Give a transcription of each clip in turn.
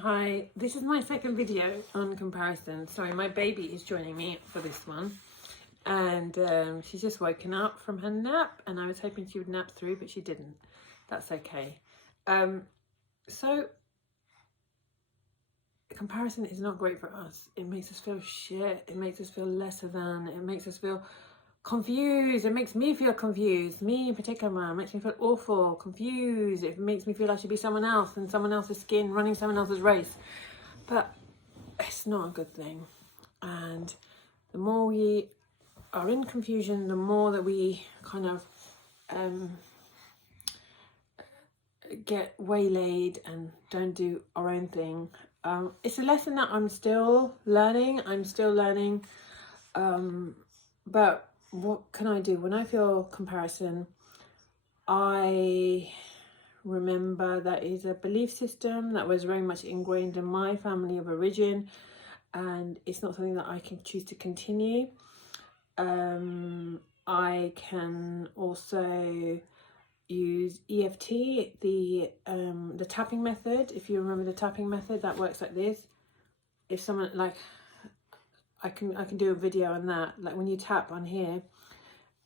Hi, this is my second video on comparison. Sorry, my baby is joining me for this one. And she's just woken up from her nap, and I was hoping she would nap through, but she didn't. That's okay. So comparison is not great for us. It makes us feel shit. It makes us feel lesser than. It makes us feel confused. It makes me feel confused. Me in particular, it makes me feel awful, confused. It makes me feel I should be someone else in someone else's skin, running someone else's race. But it's not a good thing. And the more we are in confusion, the more that we kind of get waylaid and don't do our own thing. It's a lesson that I'm still learning. But what can I do? When I feel comparison, I remember that is a belief system that was very much ingrained in my family of origin, and it's not something that I can choose to continue. I can also use EFT, the tapping method. If you remember the tapping method, that works like this. If someone, like, I can do a video on that. Like when you tap on here,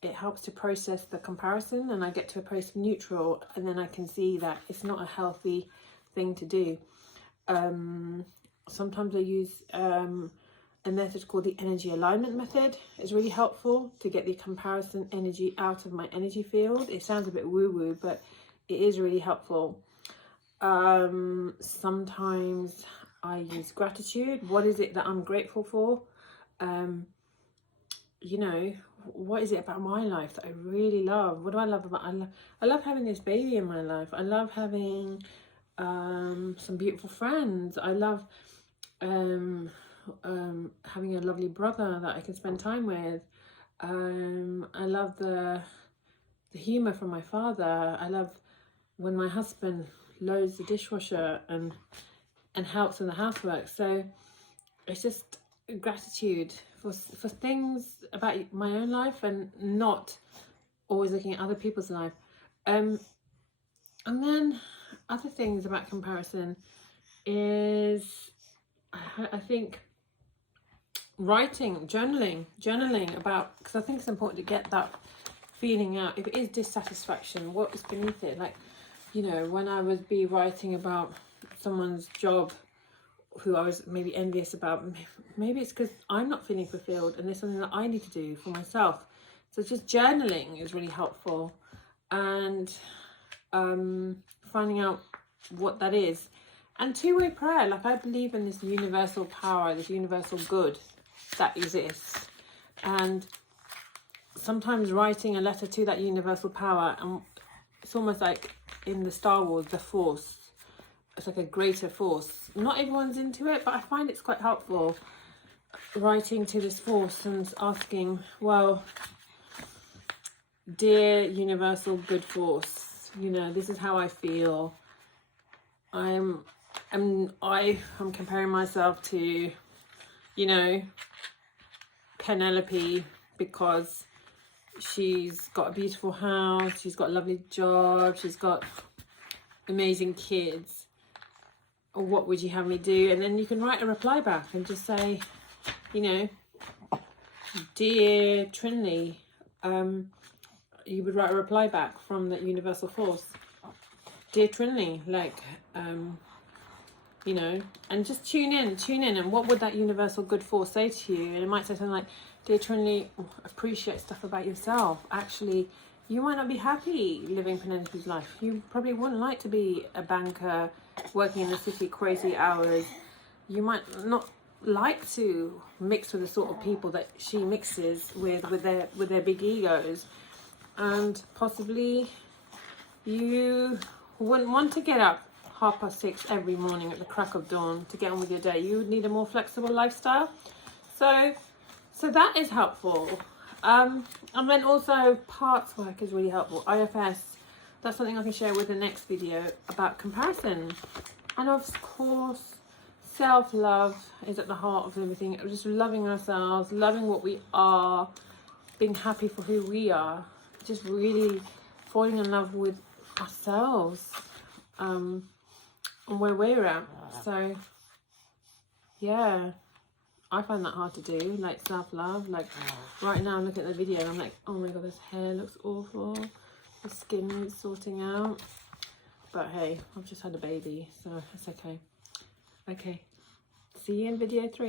it helps to process the comparison, and I get to a place of neutral, and then I can see that it's not a healthy thing to do. Sometimes I use a method called the energy alignment method. It's really helpful to get the comparison energy out of my energy field. It sounds a bit woo-woo, but it is really helpful. Sometimes I use gratitude. What is it that I'm grateful for? You know, what is it about my life that I really love? What do I love about? I love having this baby in my life. I love having some beautiful friends. I love having a lovely brother that I can spend time with. I love the humor from my father. I love when my husband loads the dishwasher and helps in the housework. So it's just gratitude for things about my own life, and not always looking at other people's life. And then other things about comparison is, I think, writing, journaling about, because I think it's important to get that feeling out. If it is dissatisfaction, what is beneath it? Like, you know, when I would be writing about someone's job who I was maybe envious about, maybe it's because I'm not feeling fulfilled, and there's something that I need to do for myself. So just journaling is really helpful, and finding out what that is. And two-way prayer. Like, I believe in this universal power, this universal good that exists, and sometimes writing a letter to that universal power, and it's almost like in the Star Wars, the Force. It's like a greater force. Not everyone's into it, but I find it's quite helpful, writing to this force and asking, well, dear universal good force, you know, this is how I feel. I'm comparing myself to, you know, Penelope, because she's got a beautiful house, she's got a lovely job, she's got amazing kids. What would you have me do? And then you can write a reply back and just say, you know, dear Trinley, you would write a reply back from that universal force. Dear Trinley, like, you know, and just tune in, and what would that universal good force say to you? And it might say something like, dear Trinley, appreciate stuff about yourself. Actually, you might not be happy living Penelope's life. You probably wouldn't like to be a banker working in the city crazy hours. You might not like to mix with the sort of people that she mixes with their big egos, and possibly you wouldn't want to get up 6:30 every morning at the crack of dawn to get on with your day. You would need a more flexible lifestyle. So that is helpful. And then also parts work is really helpful. IFS, that's something I can share with the next video about comparison. And of course, self-love is at the heart of everything. Just loving ourselves, loving what we are, being happy for who we are, just really falling in love with ourselves, and where we're at. So yeah, I find that hard to do, like self-love. Like right now I'm looking at the video and I'm like, oh my god, this hair looks awful, the skin needs sorting out. But hey, I've just had a baby, so it's okay. Okay, see you in video 3.